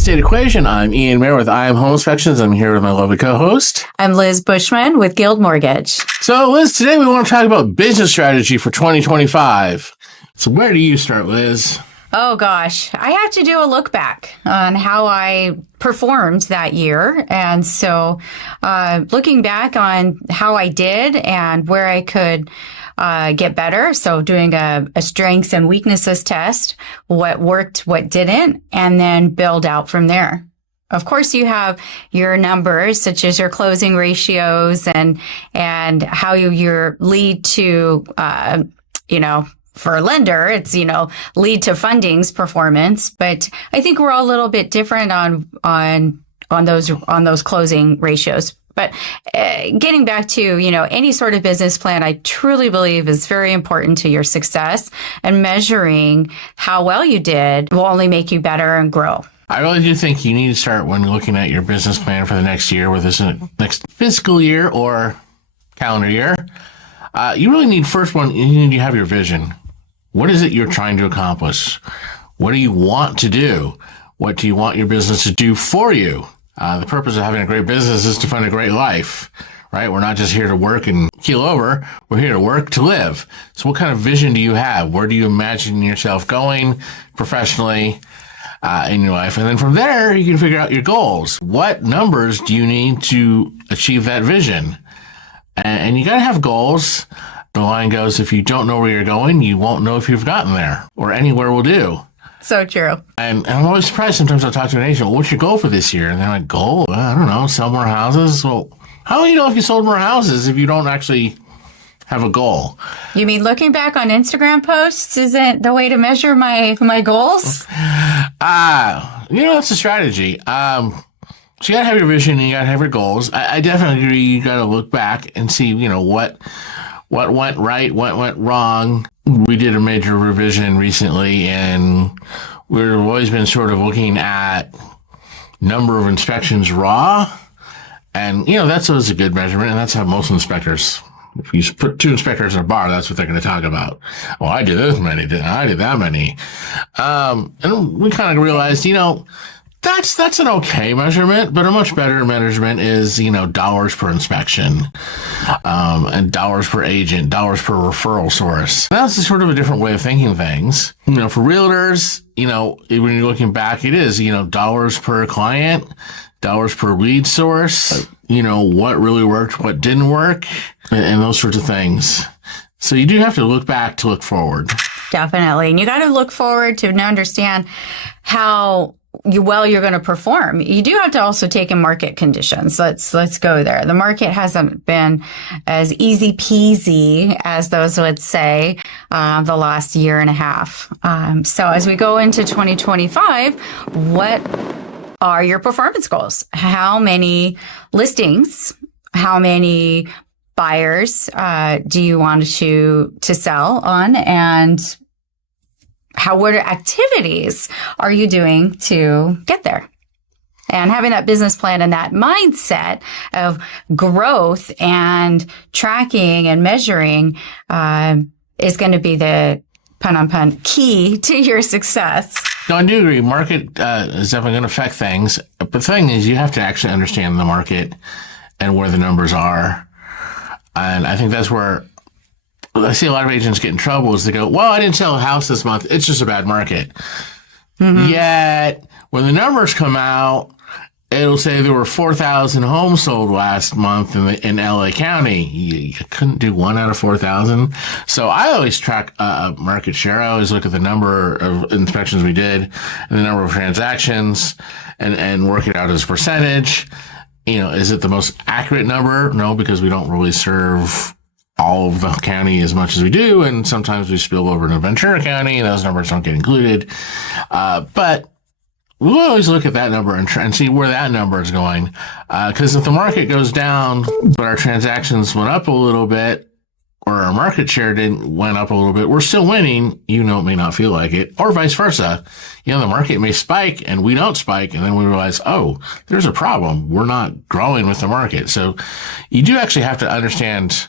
Estate Equation. I'm Ian Mayer with IM Home Inspections. I'm here with my lovely co-host. I'm Liz Buchman with Guild Mortgage. So, Liz, today we want to talk about business strategy for 2025. So where do you start, Liz? Oh gosh, I have to do a look back on how I performed that year. And so looking back on how I did and where I could get better. So doing a strengths and weaknesses test, what worked, what didn't, and then build out from there. Of course, you have your numbers, such as your closing ratios and how your lead to, for a lender, it's, lead to fundings performance. But I think we're all a little bit different on those closing ratios. But getting back to, any sort of business plan, I truly believe is very important to your success, and measuring how well you did will only make you better and grow. I really do think you need to start when looking at your business plan for the next year, whether it's next fiscal year or calendar year. You really need, first one, you need to have your vision. What is it you're trying to accomplish? What do you want to do? What do you want your business to do for you? The purpose of having a great business is to find a great life, right? We're not just here to work and keel over. We're here to work to live. So what kind of vision do you have? Where do you imagine yourself going professionally in your life? And then from there, you can figure out your goals. What numbers do you need to achieve that vision? And you got to have goals. The line goes, if you don't know where you're going, you won't know if you've gotten there, or anywhere will do. So true. And I'm always surprised sometimes I'll talk to an agent, well, what's your goal for this year? And they're like, goal? I don't know, sell more houses? Well, how do you know if you sold more houses if you don't actually have a goal? You mean looking back on Instagram posts isn't the way to measure my goals? That's a strategy. So you gotta have your vision and you gotta have your goals. I definitely agree. You gotta look back and see, what went right, what went wrong. We did a major revision recently, and we've always been sort of looking at number of inspections raw. And, that's always a good measurement, and that's how most inspectors, if you put two inspectors in a bar, that's what they're going to talk about. Well, I did this many, I did that many. And we kind of realized, that's an okay measurement, but a much better measurement is, dollars per inspection, and dollars per agent, dollars per referral source. That's sort of a different way of thinking things. For realtors, when you're looking back, it is, dollars per client, dollars per lead source, what really worked, what didn't work, and those sorts of things. So you do have to look back to look forward. Definitely. And you got to look forward to understand how you're going to perform. You do have to also take in market conditions. Let's go there. The market hasn't been as easy peasy as those would say the last year and a half. So as we go into 2025, what are your performance goals? How many listings? How many buyers do you want to sell on? And what activities are you doing to get there? And having that business plan and that mindset of growth and tracking and measuring is going to be the pun key to your success. No, I do agree. Market is definitely going to affect things. But the thing is, you have to actually understand the market and where the numbers are. And I think that's where I see a lot of agents get in trouble is they go, well, I didn't sell a house this month. It's just a bad market. Mm-hmm. Yet, when the numbers come out, it'll say there were 4,000 homes sold last month in LA County. You couldn't do 1 out of 4,000. So I always track market share. I always look at the number of inspections we did and the number of transactions and work it out as a percentage. Is it the most accurate number? No, because we don't really serve all of the county as much as we do, and sometimes we spill over into Ventura County, and those numbers don't get included. But we'll always look at that number and see where that number is going. Because if the market goes down, but our transactions went up a little bit, or our market share went up a little bit, we're still winning, it may not feel like it, or vice versa. The market may spike and we don't spike, and then we realize, oh, there's a problem. We're not growing with the market. So you do actually have to understand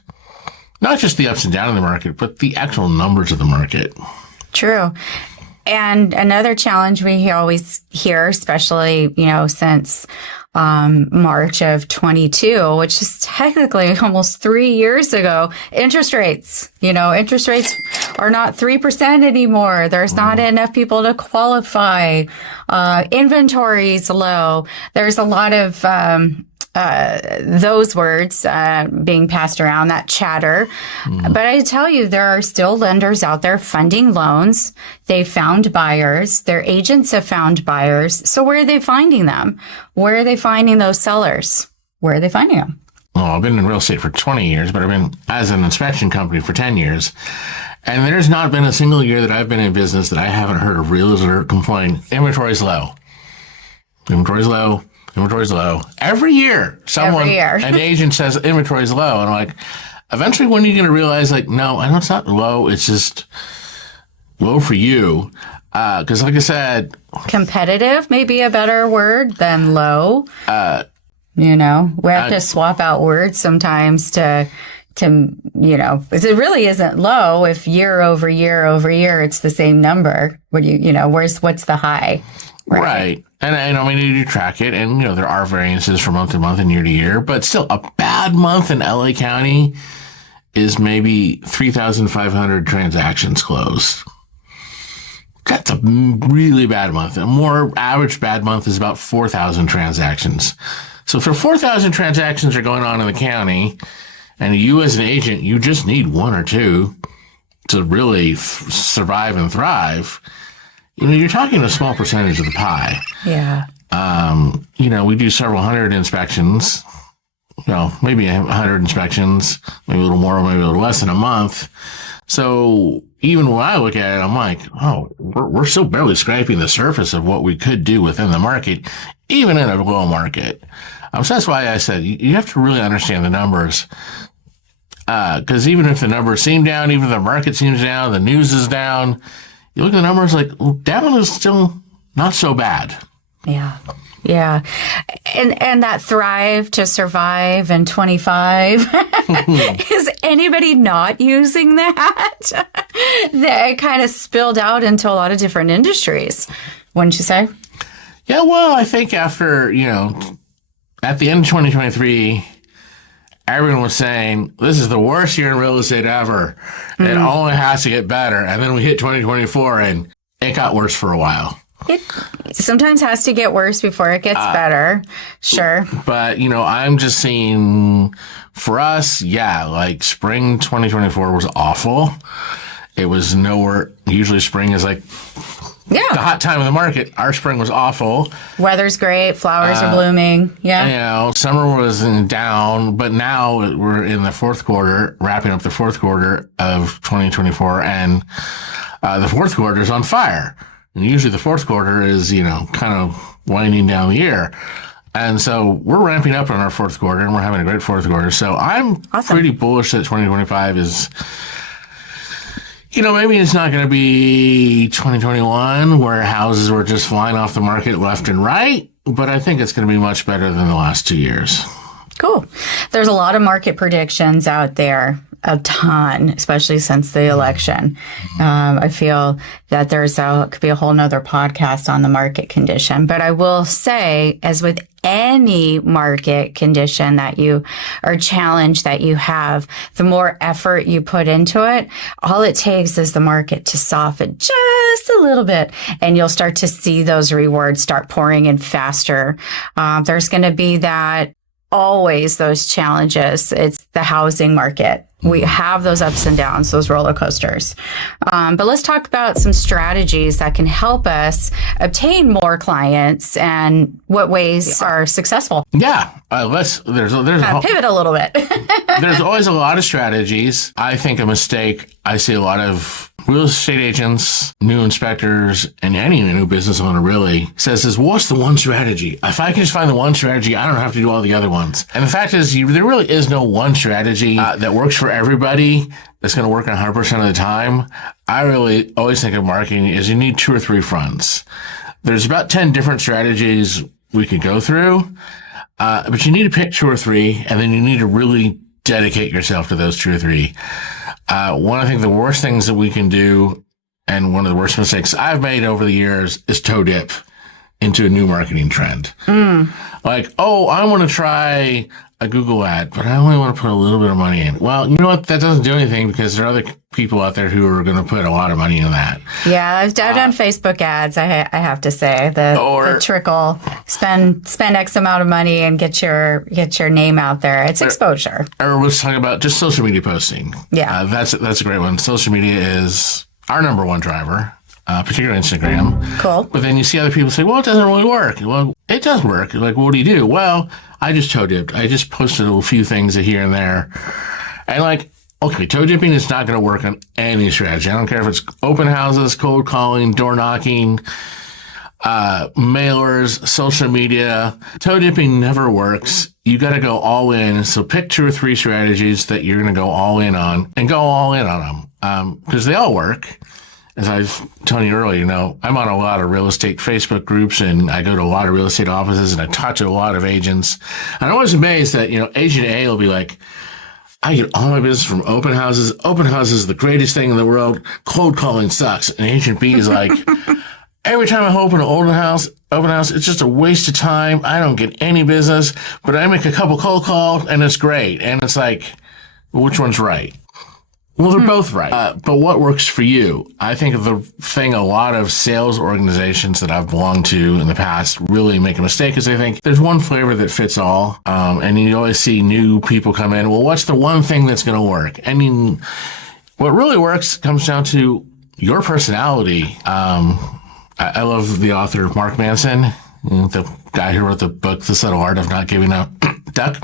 not just the ups and downs of the market, but the actual numbers of the market. True. And another challenge we always hear, especially, since March of 22, which is technically almost 3 years ago, interest rates. Interest rates are not 3% anymore. There's not enough people to qualify. Inventory's low. There's a lot of those words being passed around, that chatter. But I tell you, there are still lenders out there funding loans. They found buyers. Their agents have found buyers. So where are they finding them? Where are they finding those sellers? Where are they finding them? Well, I've been in real estate for 20 years, but I've been as an inspection company for 10 years. And there's not been a single year that I've been in business that I haven't heard a realtor complain, inventory's low. Inventory's low. Inventory's low. Every year, an agent says inventory's low. And I'm like, eventually when are you going to realize, no, I know it's not low. It's just low for you. Because like I said, competitive may be a better word than low. We have to swap out words sometimes to, because it really isn't low if year over year over year, it's the same number. What's the high? Right. And you track it, and, there are variances from month to month and year to year, but still a bad month in LA County is maybe 3,500 transactions closed. That's a really bad month. A more average bad month is about 4,000 transactions. So if 4,000 transactions are going on in the county, and you as an agent, you just need one or two to really survive and thrive, you're talking a small percentage of the pie. Yeah. We do several hundred inspections, maybe 100 inspections, maybe a little more, maybe a little less in a month. So even when I look at it, I'm like, we're still barely scraping the surface of what we could do within the market, even in a low market. So that's why I said you have to really understand the numbers. Because even if the numbers seem down, even if the market seems down, the news is down, you look at the numbers down is still not so bad. Yeah. Yeah. And that thrive to survive in 25, is anybody not using that? That kind of spilled out into a lot of different industries, wouldn't you say? Yeah, well, I think after, at the end of 2023, everyone was saying, this is the worst year in real estate ever. It only has to get better. And then we hit 2024 and it got worse for a while. It sometimes has to get worse before it gets better. Sure. But, I'm just seeing for us, spring 2024 was awful. It was nowhere. Usually spring is the hot time of the market. Our spring was awful. Weather's great. Flowers are blooming. Yeah. Summer was down, but now we're in the fourth quarter, wrapping up the fourth quarter of 2024, and the fourth quarter is on fire. And usually the fourth quarter is, kind of winding down the year. And so we're ramping up on our fourth quarter, and we're having a great fourth quarter. So I'm pretty bullish that 2025 is... maybe it's not going to be 2021 where houses were just flying off the market left and right, but I think it's going to be much better than the last 2 years. Cool. There's a lot of market predictions out there, a ton, especially since the election. I feel that could be a whole nother podcast on the market condition. But I will say, as with any market condition that you or challenge that you have, the more effort you put into it, all it takes is the market to soften just a little bit, and you'll start to see those rewards start pouring in faster. There's going to be always those challenges. It's the housing market. We have those ups and downs, those roller coasters. But let's talk about some strategies that can help us obtain more clients and what ways are successful. Yeah. There's pivot a little bit. There's always a lot of strategies. I think a mistake I see a lot of real estate agents, new inspectors, and any new business owner really says, what's the one strategy? If I can just find the one strategy, I don't have to do all the other ones. And the fact is, there really is no one strategy that works for everybody that's going to work 100% of the time. I really always think of marketing is you need 2 or 3 fronts. There's about 10 different strategies we could go through, but you need to pick 2 or 3, and then you need to really dedicate yourself to those 2 or 3. One, I think the worst things that we can do and one of the worst mistakes I've made over the years is toe dip into a new marketing trend. Like, oh, I want to try a Google ad, but I only want to put a little bit of money in. Well, you know what? That doesn't do anything because there are other people out there who are going to put a lot of money into that. Yeah, I've done Facebook ads. I have to say the trickle, spend X amount of money and get your name out there. It's exposure. Or let's talk about just social media posting. Yeah, that's a great one. Social media is our number one driver. Particularly Instagram. Cool. But then you see other people say, well, it doesn't really work. Well, it does work. Like, what do you do? Well, I just toe dipped. I just posted a few things here and there. And like, okay, toe dipping is not going to work on any strategy. I don't care if it's open houses, cold calling, door knocking, mailers, social media. Toe dipping never works. You got to go all in. So pick 2 or 3 strategies that you're going to go all in on and go all in on them because they all work. As I was telling you earlier, I'm on a lot of real estate Facebook groups and I go to a lot of real estate offices and I talk to a lot of agents. And I'm always amazed that, Agent A will be like, I get all my business from open houses. Open houses is the greatest thing in the world. Cold calling sucks. And Agent B is like, every time I open an open house, it's just a waste of time. I don't get any business, but I make a couple cold calls and it's great. And it's like, well, which one's right? Well, they're both right. But what works for you? I think the thing a lot of sales organizations that I've belonged to in the past really make a mistake is they think there's one flavor that fits all. And you always see new people come in. Well, what's the one thing that's going to work? I mean, what really works comes down to your personality. I love the author Mark Manson, the guy who wrote the book, The Subtle Art of Not Giving a Duck.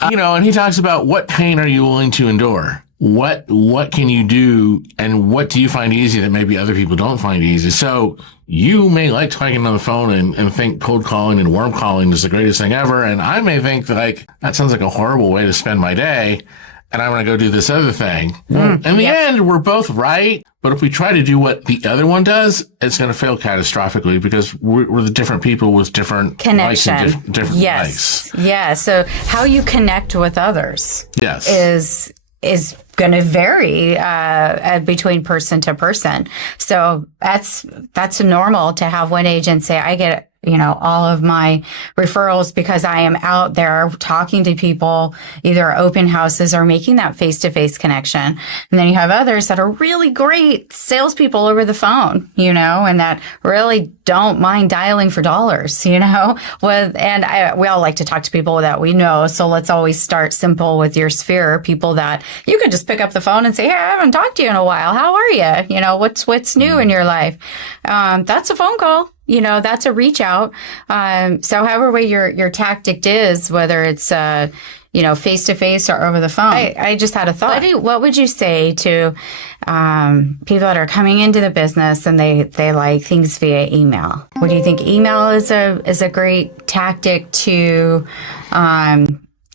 And he talks about what pain are you willing to endure? What can you do and what do you find easy that maybe other people don't find easy? So you may like talking on the phone and think cold calling and warm calling is the greatest thing ever. And I may think that sounds like a horrible way to spend my day. And I'm going to go do this other thing. In the end, we're both right. But if we try to do what the other one does, it's going to fail catastrophically because we're the different people with different connection, likes and different likes. Yeah. So how you connect with others, is going to vary between person to person. So that's normal to have one agent say, I get all of my referrals because I am out there talking to people, either open houses or making that face-to-face connection. And then you have others that are really great salespeople over the phone, and that really don't mind dialing for dollars, we all like to talk to people that we know. So let's always start simple with your sphere, people that you could just pick up the phone and say, hey, I haven't talked to you in a while. How are you? What's new in your life? That's a phone call. That's a reach out. So however way your tactic is, whether it's, face to face or over the phone, I just had a thought. What would you say to, people that are coming into the business and they like things via email? Would you think email is a great tactic to,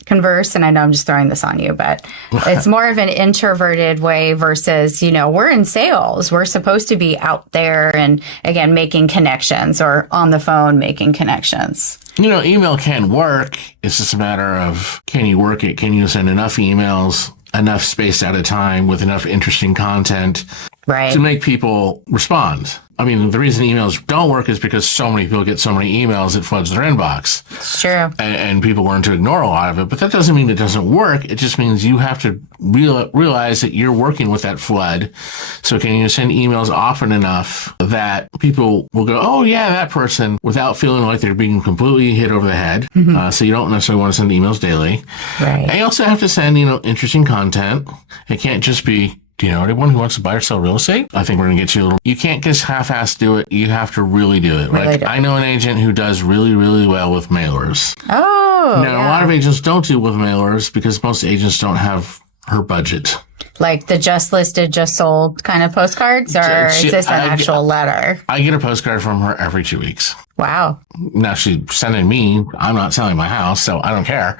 converse? And I know I'm just throwing this on you, but it's more of an introverted way versus, we're in sales. We're supposed to be out there and again, making connections or on the phone, making connections. Email can work. It's just a matter of, can you work it? Can you send enough emails, enough spaced at a time with enough interesting content to make people respond? I mean, the reason emails don't work is because so many people get so many emails, it floods their inbox. It's true. And people learn to ignore a lot of it. But that doesn't mean it doesn't work. It just means you have to realize that you're working with that flood. So can you send emails often enough that people will go, oh, yeah, that person, without feeling like they're being completely hit over the head. So you don't necessarily want to send emails daily. Right. And you also have to send, interesting content. It can't just be, do you know anyone who wants to buy or sell real estate? I think we're going to get you a little. You can't just half-ass do it. You have to really do it. I know an agent who does really, really well with mailers. Oh, Now, a lot of agents don't do with mailers because most agents don't have her budget. Like the just listed, just sold kind of postcards, or is this an actual letter? I get a postcard from her every 2 weeks. Wow. Now, she's sending me. I'm not selling my house, so I don't care.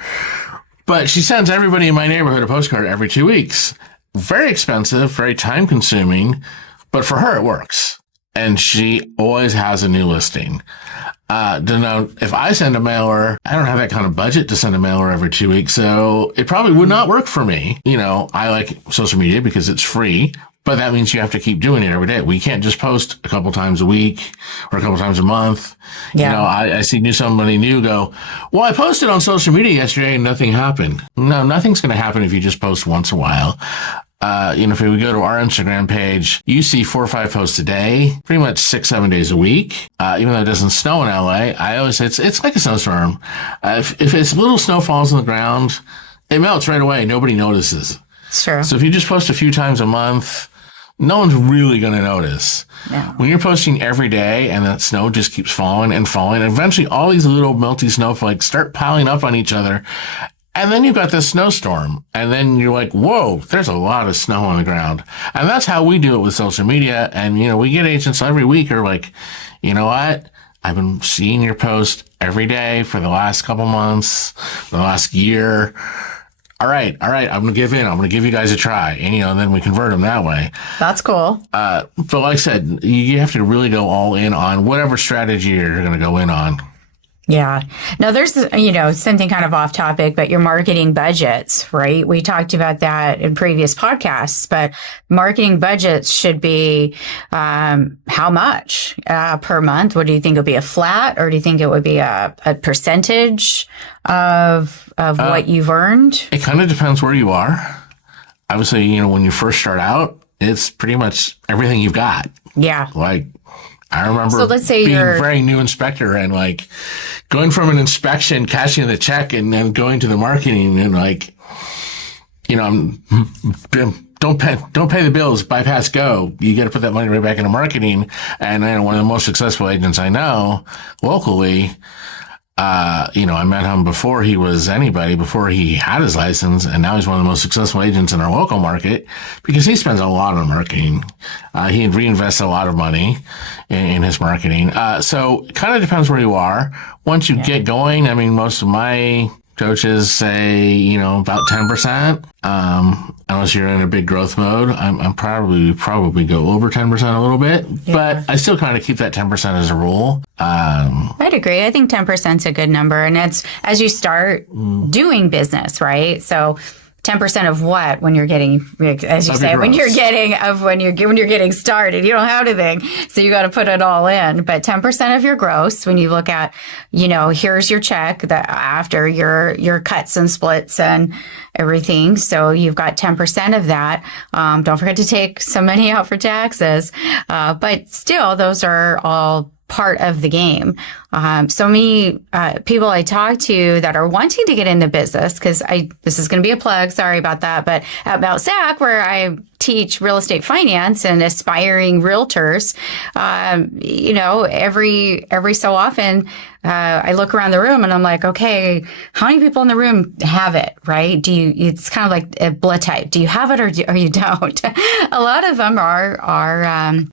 But she sends everybody in my neighborhood a postcard every 2 weeks. Very expensive, very time consuming, but for her it works. And she always has a new listing. If I send a mailer, I don't have that kind of budget to send a mailer every 2 weeks, so it probably would not work for me. I like social media because it's free, but that means you have to keep doing it every day. We can't just post a couple times a week or a couple times a month. Yeah. You know, I see somebody new go, well, I posted on social media yesterday and nothing happened. No, nothing's going to happen if you just post once in a while. If we go to our Instagram page, you see 4 or 5 posts a day, pretty much 6-7 days a week. Even though it doesn't snow in LA, I always say it's like a snowstorm. If it's little snow falls on the ground, it melts right away. Nobody notices. Sure. So if you just post a few times a month, no one's really going to notice. Yeah. When you're posting every day and that snow just keeps falling and falling, and eventually all these little melty snowflakes start piling up on each other. And then you've got this snowstorm, and then you're like, whoa, there's a lot of snow on the ground. And that's how we do it with social media. And, we get agents every week who are like, you know what? I've been seeing your post every day for the last couple months, the last year. All right, I'm going to give in. I'm going to give you guys a try. And, then we convert them that way. That's cool. But like I said, you have to really go all in on whatever strategy you're going to go in on. Yeah. Now there's, something kind of off topic, but your marketing budgets, right? We talked about that in previous podcasts, but marketing budgets should be, how much, per month? What do you think would be a flat, or do you think it would be a percentage of what you've earned? It kind of depends where you are. Obviously, when you first start out, it's pretty much everything you've got. Yeah. Like, I remember let's say being you're a very new inspector and going from an inspection, cashing the check, and then going to the marketing and don't pay the bills, bypass go. You got to put that money right back into marketing. And one of the most successful agents I know locally, I met him before he was anybody, before he had his license, and now he's one of the most successful agents in our local market because he spends a lot on marketing. He reinvests a lot of money in his marketing. So it kind of depends where you are. Once you get going, most of my coaches say, about 10%. Unless you're in a big growth mode, I'm probably go over 10% a little bit, but I still kind of keep that 10% as a rule. I'd agree. I think 10% is a good number. And it's as you start doing business, right? So 10% of what when you're getting, as you say, when you're getting started, you don't have anything. So you got to put it all in. But 10% of your gross, when you look at, here's your check that after your cuts and splits and everything. So you've got 10% of that. Don't forget to take some money out for taxes. But still, those are all part of the game. So many people I talk to that are wanting to get into business, because this is going to be a plug, sorry about that, but at Mount Sac, where I teach real estate finance and aspiring realtors, every so often, I look around the room and I'm like, okay, how many people in the room have it, right? It's kind of like a blood type. Do you have it or you don't? A lot of them are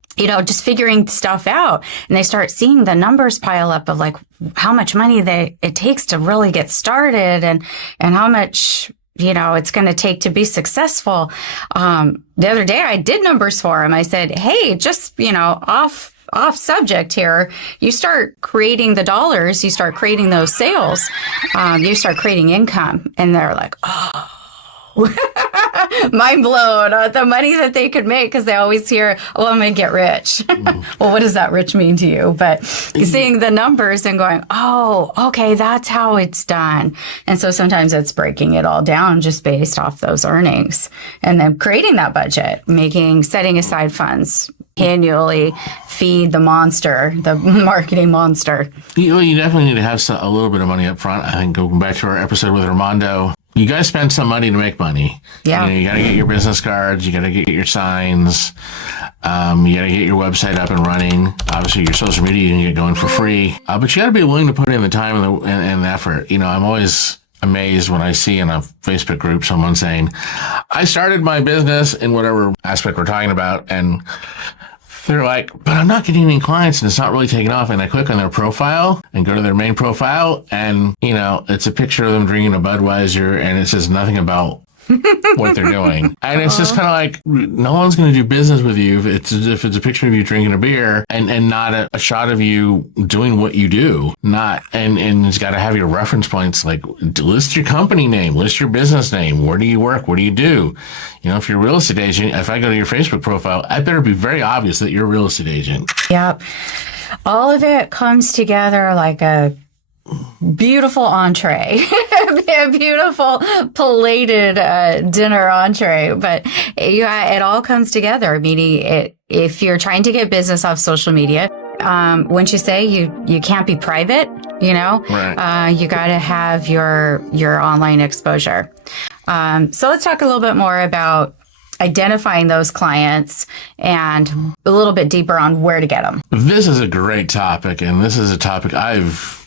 just figuring stuff out, and they start seeing the numbers pile up of like how much money it takes to really get started and how much it's going to take to be successful. The other day I did numbers for him. I said, hey, just, off subject here, you start creating the dollars, you start creating those sales, you start creating income. And they're like, oh, mind blown at the money that they could make, because they always hear, oh, I'm going to get rich. Well, what does that rich mean to you? But seeing the numbers and going, oh, okay, that's how it's done. And so sometimes it's breaking it all down just based off those earnings, and then creating that budget, setting aside funds annually, feed the monster, the marketing monster. You definitely need to have a little bit of money up front. I think going back to our episode with Armando, you got to spend some money to make money. Yeah. You got to get your business cards. You got to get your signs. You got to get your website up and running. Obviously, your social media you can get going for free. But you got to be willing to put in the time and the effort. I'm always amazed when I see in a Facebook group someone saying, I started my business in whatever aspect we're talking about, and they're like, but I'm not getting any clients and it's not really taking off. And I click on their profile and go to their main profile, and, it's a picture of them drinking a Budweiser, and it says nothing about what they're doing. And it's just kind of like, no one's going to do business with you if it's a picture of you drinking a beer and not a shot of you doing what you do. And it's got to have your reference points, like list your company name, list your business name. Where do you work? What do you do? You know, if you're a real estate agent, if I go to your Facebook profile, I better be very obvious that you're a real estate agent. Yep. All of it comes together like a beautiful entree, a beautiful plated dinner entree. But it all comes together, meaning if you're trying to get business off social media, wouldn't you say you can't be private, you know? Right. You got to have your online exposure. So let's talk a little bit more about identifying those clients and a little bit deeper on where to get them. This is a great topic, and this is a topic I've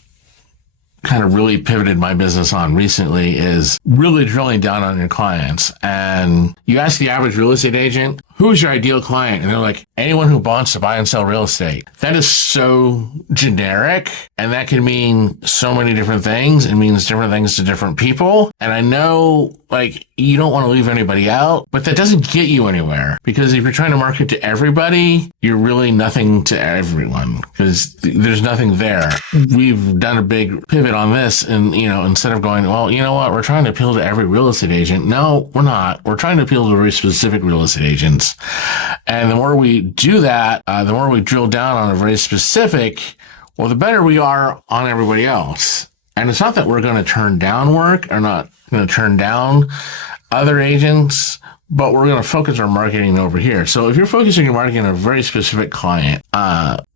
kind of really pivoted my business on recently, is really drilling down on your clients. And you ask the average real estate agent, who's your ideal client? And they're like, anyone who wants to buy and sell real estate. That is so generic, and that can mean so many different things. It means different things to different people. And I know, like, you don't want to leave anybody out, but that doesn't get you anywhere, because if you're trying to market to everybody, you're really nothing to everyone, because there's nothing there. We've done a big pivot on this, and, you know, instead of going, well, you know what, we're trying to appeal to every real estate agent. No, we're not. We're trying to appeal to very specific real estate agents. And the more we do that, the more we drill down on a very specific, well, the better we are on everybody else. And it's not that we're going to turn down work or not going to turn down other agents, but we're going to focus our marketing over here. So if you're focusing your marketing on a very specific client,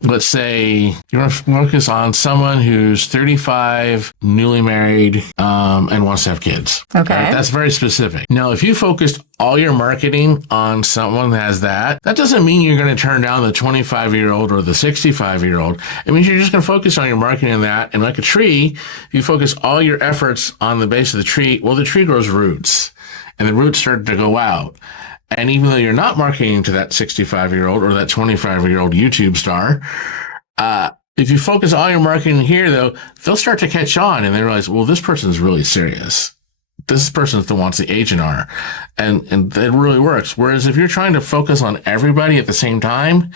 let's say you want to focus on someone who's 35, newly married, and wants to have kids. Okay. Right? That's very specific. Now, if you focused all your marketing on someone that has that doesn't mean you're going to turn down the 25-year-old or the 65-year-old. It means you're just going to focus on your marketing on that. And like a tree, if you focus all your efforts on the base of the tree, well, the tree grows roots. And the roots start to go out. And even though you're not marketing to that 65-year-old or that 25-year-old YouTube star, if you focus all your marketing here, though, they'll start to catch on and they realize, well, this person's really serious. This person's the wants the agent are. And it really works. Whereas if you're trying to focus on everybody at the same time,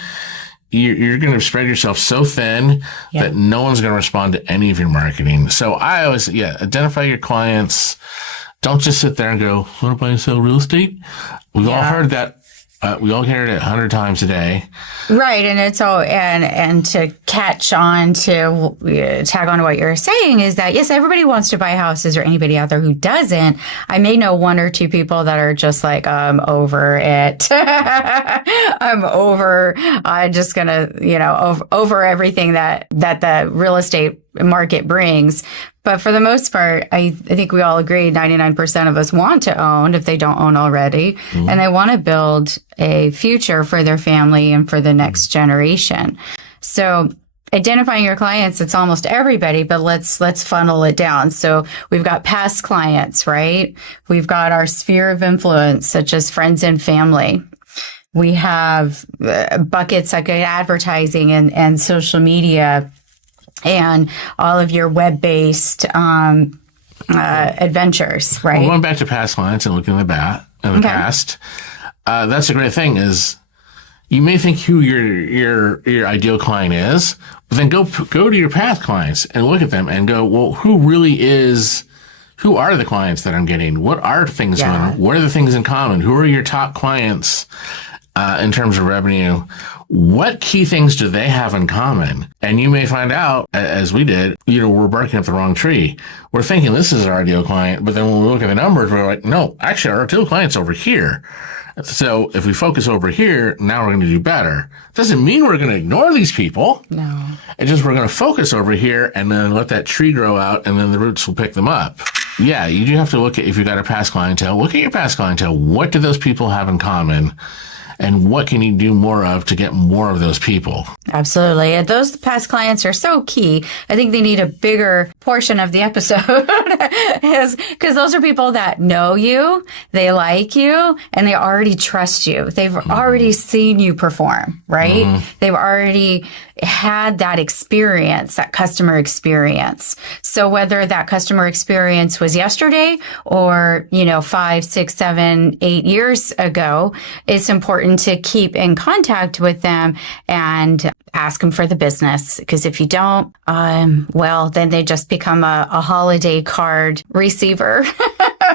you're going to spread yourself so thin that no one's going to respond to any of your marketing. So I always, identify your clients. Don't just sit there and go, want to buy and sell real estate? We've all heard that. We all hear it 100 times a day. Right. And it's all, and to catch on to tag on to what you're saying is that, yes, everybody wants to buy houses, or anybody out there who doesn't. I may know one or two people that are just like, I'm over it. I'm just going to, over everything that the real estate market brings. But for the most part, I think we all agree 99% of us want to own if they don't own already. And they want to build a future for their family and for the next generation. So identifying your clients, it's almost everybody, but let's funnel it down. So we've got past clients, right? We've got our sphere of influence, such as friends and family. We have buckets like advertising and social media, and all of your web-based adventures, right? Well, going back to past clients and looking at the past, that's a great thing. Is you may think who your ideal client is, but then go to your past clients and look at them and go, well, who are the clients that I'm getting? What are things going on? What are the things in common? Who are your top clients in terms of revenue? What key things do they have in common? And you may find out, as we did, we're barking up the wrong tree. We're thinking this is our ideal client, but then when we look at the numbers, we're like, no, actually our ideal client's over here. So if we focus over here, now we're going to do better. Doesn't mean we're going to ignore these people. No. It's just we're going to focus over here and then let that tree grow out, and then the roots will pick them up. Yeah, you do have to look at, if you've got a past clientele, look at your past clientele. What do those people have in common? and what can you do more of to get more of those people? Absolutely. And those past clients are so key. I think they need a bigger portion of the episode because those are people that know you, they like you, and they already trust you. They've already seen you perform, right? They've already had that experience, that customer experience. So whether that customer experience was yesterday or, 5, 6, 7, 8 years ago, it's important to keep in contact with them and ask them for the business. Because if you don't, then they just become a holiday card receiver.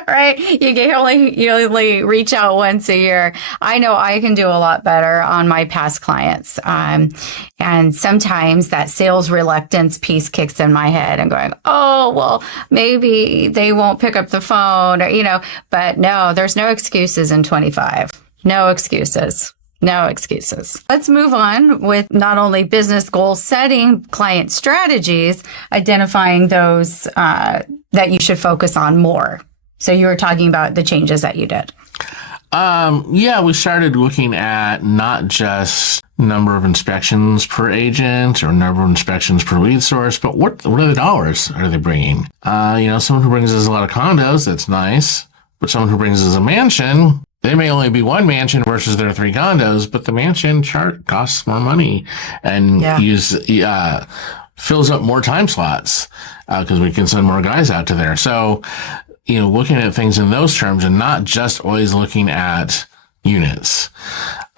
Right? You only reach out once a year. I know I can do a lot better on my past clients. And sometimes that sales reluctance piece kicks in my head and going, oh, well, maybe they won't pick up the phone but no, there's no excuses in 25. No excuses. No excuses. Let's move on with not only business goal setting, client strategies, identifying those that you should focus on more. So you were talking about the changes that you did. We started looking at not just number of inspections per agent or number of inspections per lead source, but what are the dollars are they bringing? Someone who brings us a lot of condos, that's nice. But someone who brings us a mansion, they may only be one mansion versus their 3 condos, but the mansion chart costs more money and fills up more time slots because we can send more guys out to there. So, looking at things in those terms and not just always looking at units,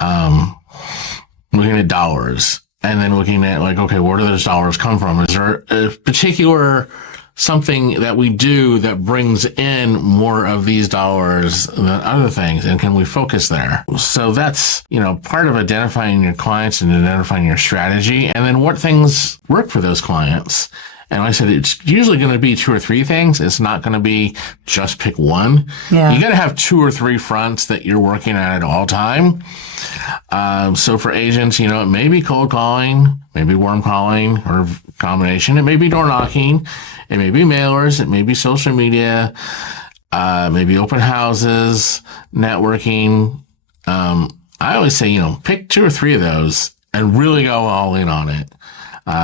looking at dollars and then looking at where do those dollars come from? Is there a particular something that we do that brings in more of these dollars than other things? And can we focus there? So that's, part of identifying your clients and identifying your strategy and then what things work for those clients. And like I said, it's usually going to be 2 or 3 things. It's not going to be just pick one. Yeah. You got to have 2 or 3 fronts that you're working at all time. So for agents, it may be cold calling, maybe warm calling or combination. It may be door knocking. It may be mailers. It may be social media, maybe open houses, networking. I always say, pick 2 or 3 of those and really go all in on it.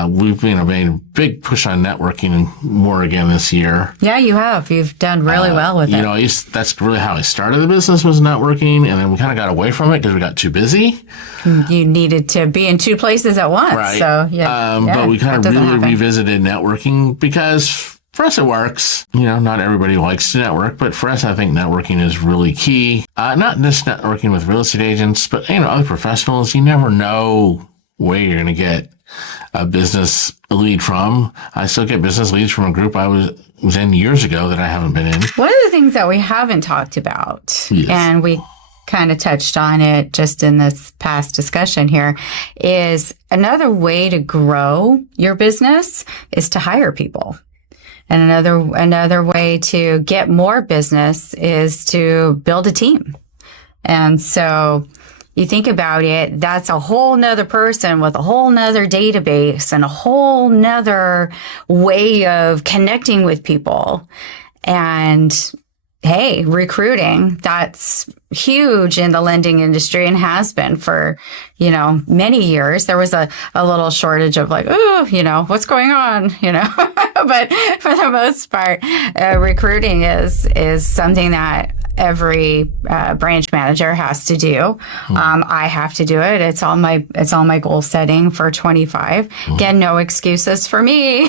We've made a big push on networking more again this year. Yeah, you have. You've done really well with it. That's really how I started the business was networking, and then we kind of got away from it because we got too busy. You needed to be in 2 places at once. Right. So, but we kind of really revisited networking because for us it works. Not everybody likes to network, but for us, I think networking is really key. Not just networking with real estate agents, but, other professionals. You never know where you're going to get a business lead from. I still get business leads from a group I was in years ago that I haven't been in. One of the things that we haven't talked about, and we kind of touched on it just in this past discussion here, is another way to grow your business is to hire people. And another way to get more business is to build a team. And so you think about it, that's a whole nother person with a whole nother database and a whole nother way of connecting with people. And hey, recruiting, that's huge in the lending industry and has been for, many years. There was a little shortage of what's going on, but for the most part, recruiting is something that every branch manager has to do. I have to do it. It's on my goal setting for 25. Again, no excuses for me.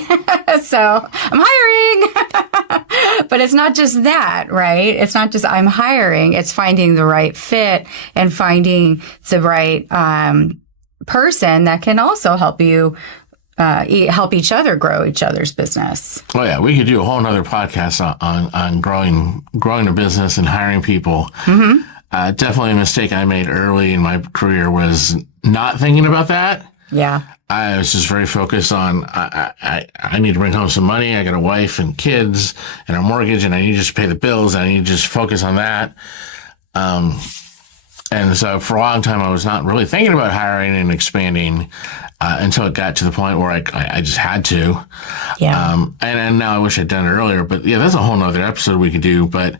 So I'm hiring, but it's not just that, right? It's not just I'm hiring. It's finding the right fit and finding the right person that can also help you help each other grow each other's business. Oh yeah, we could do a whole nother podcast on growing a business and hiring people. Definitely a mistake I made early in my career was not thinking about that. Yeah. I was just very focused on, I need to bring home some money. I got a wife and kids and a mortgage and I need to just pay the bills. I need to just focus on that. And so for a long time, I was not really thinking about hiring and expanding until it got to the point where I just had to. Yeah. And now I wish I'd done it earlier. But yeah, that's a whole nother episode we could do. But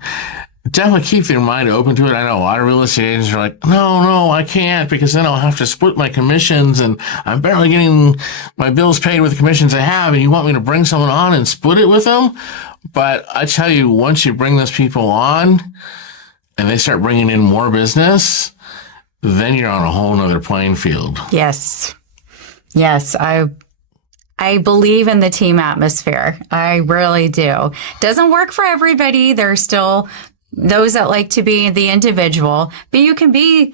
definitely keep their mind open to it. I know a lot of real estate agents are like, no, I can't, because then I'll have to split my commissions and I'm barely getting my bills paid with the commissions I have. And you want me to bring someone on and split it with them? But I tell you, once you bring those people on and they start bringing in more business, then you're on a whole nother playing field. Yes. I believe in the team atmosphere. I really do. Doesn't work for everybody. There's still those that like to be the individual, but you can be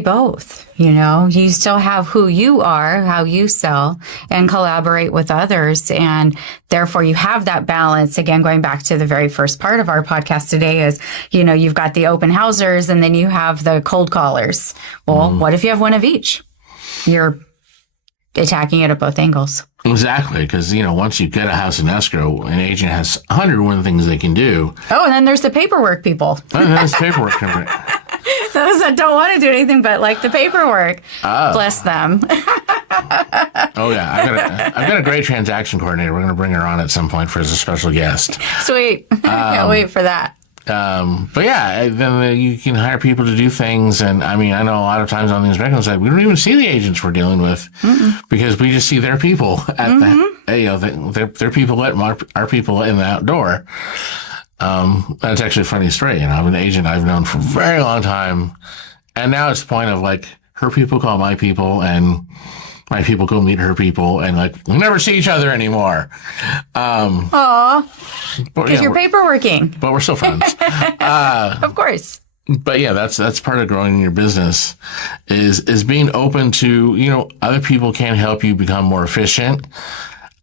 both. You still have who you are, how you sell, and collaborate with others. And therefore you have that balance. Again, going back to the very first part of our podcast today is, you've got the open housers and then you have the cold callers. Well, what if you have one of each? You're attacking it at both angles. Exactly, because, once you get a house in escrow, an agent has 101 things they can do. Oh, and then there's the paperwork people. And there's paperwork. Those that don't want to do anything but like the paperwork. Oh. Bless them. Oh, yeah. I've got a great transaction coordinator. We're going to bring her on at some point as a special guest. Sweet. Can't wait for that. But yeah, then you can hire people to do things. And I mean, I know a lot of times on the inspection side, we don't even see the agents we're dealing with because we just see their people at their people letting our people in the outdoor. That's actually a funny story. I'm an agent I've known for a very long time. And now it's the point of like her people call my people and my people go meet her people, and like we never see each other anymore. Aw, because you're paperworking. But we're still friends. Of course. But yeah, that's part of growing your business is being open to, other people can help you become more efficient.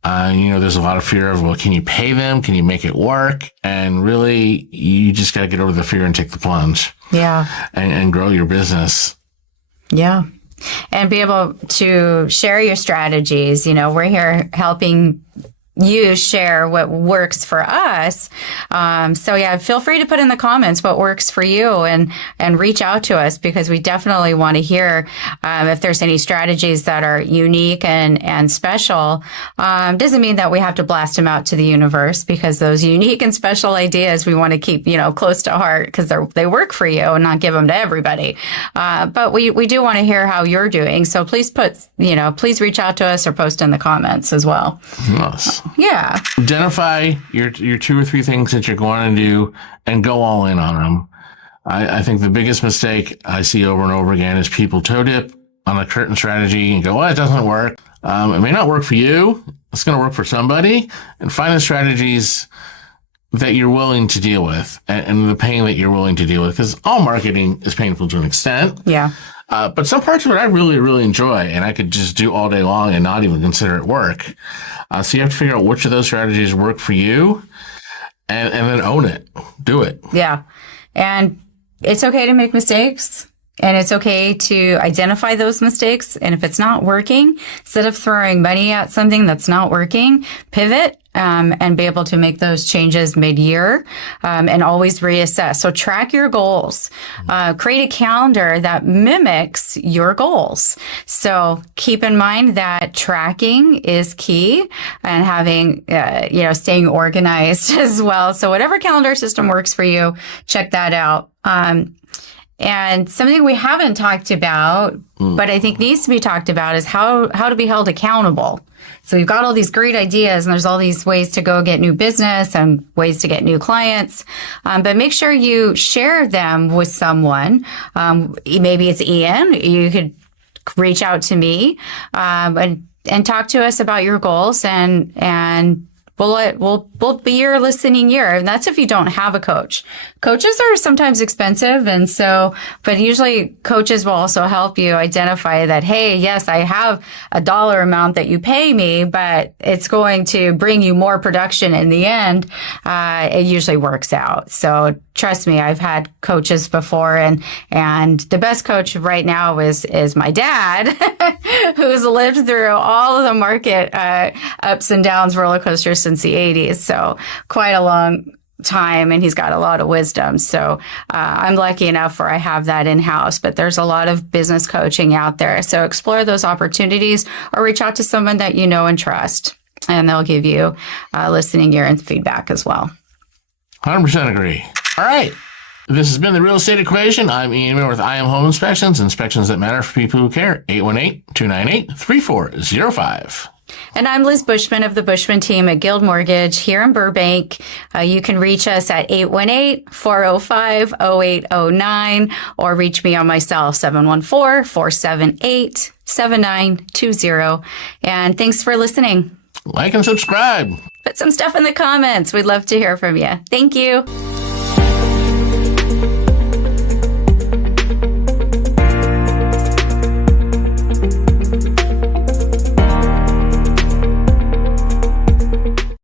There's a lot of fear of, well, can you pay them? Can you make it work? And really, you just got to get over the fear and take the plunge. Yeah. And grow your business. Yeah. And be able to share your strategies. We're here helping you share what works for us. So yeah, feel free to put in the comments what works for you and reach out to us, because we definitely want to hear if there's any strategies that are unique and special. Doesn't mean that we have to blast them out to the universe, because those unique and special ideas we want to keep, close to heart, because they work for you and not give them to everybody. But we do want to hear how you're doing. So please please reach out to us or post in the comments as well. Yes. Yeah. Identify your 2 or 3 things that you're going to do and go all in on them. I think the biggest mistake I see over and over again is people toe dip on a certain strategy and go, well, it doesn't work. It may not work for you. It's going to work for somebody. And find the strategies that you're willing to deal with and the pain that you're willing to deal with, because all marketing is painful to an extent. Yeah. But some parts of it I really, really enjoy, and I could just do all day long and not even consider it work. So you have to figure out which of those strategies work for you and then own it. Do it. Yeah. And it's okay to make mistakes, and it's okay to identify those mistakes. And if it's not working, instead of throwing money at something that's not working, pivot and be able to make those changes mid-year and always reassess. So track your goals. Create a calendar that mimics your goals. So keep in mind that tracking is key, and having, staying organized as well. So whatever calendar system works for you, check that out. And something we haven't talked about, but I think needs to be talked about, is how to be held accountable. So we've got all these great ideas, and there's all these ways to go get new business and ways to get new clients. But make sure you share them with someone. Maybe it's Ian. You could reach out to me and talk to us about your goals, and we'll be your listening ear. And that's if you don't have a coach. Coaches are sometimes expensive. And so, but usually coaches will also help you identify that, hey, yes, I have a dollar amount that you pay me, but it's going to bring you more production in the end. It usually works out. So trust me, I've had coaches before, and the best coach right now is my dad, who's lived through all of the market ups and downs, roller coasters since the 80s. So quite a long time, and he's got a lot of wisdom. So I'm lucky enough where I have that in-house, but there's a lot of business coaching out there. So explore those opportunities, or reach out to someone that you know and trust, and they'll give you listening ear and feedback as well. 100% agree. All right. This has been The Real Estate Equation. I'm Ian Miller with I Am Home Inspections, inspections that matter for people who care. 818-298-3405. And I'm Liz Buchman of the Buchman team at Guild Mortgage here in Burbank. You can reach us at 818-405-0809 or reach me on my cell, 714-478-7920. And thanks for listening. Like and subscribe. Put some stuff in the comments. We'd love to hear from you. Thank you.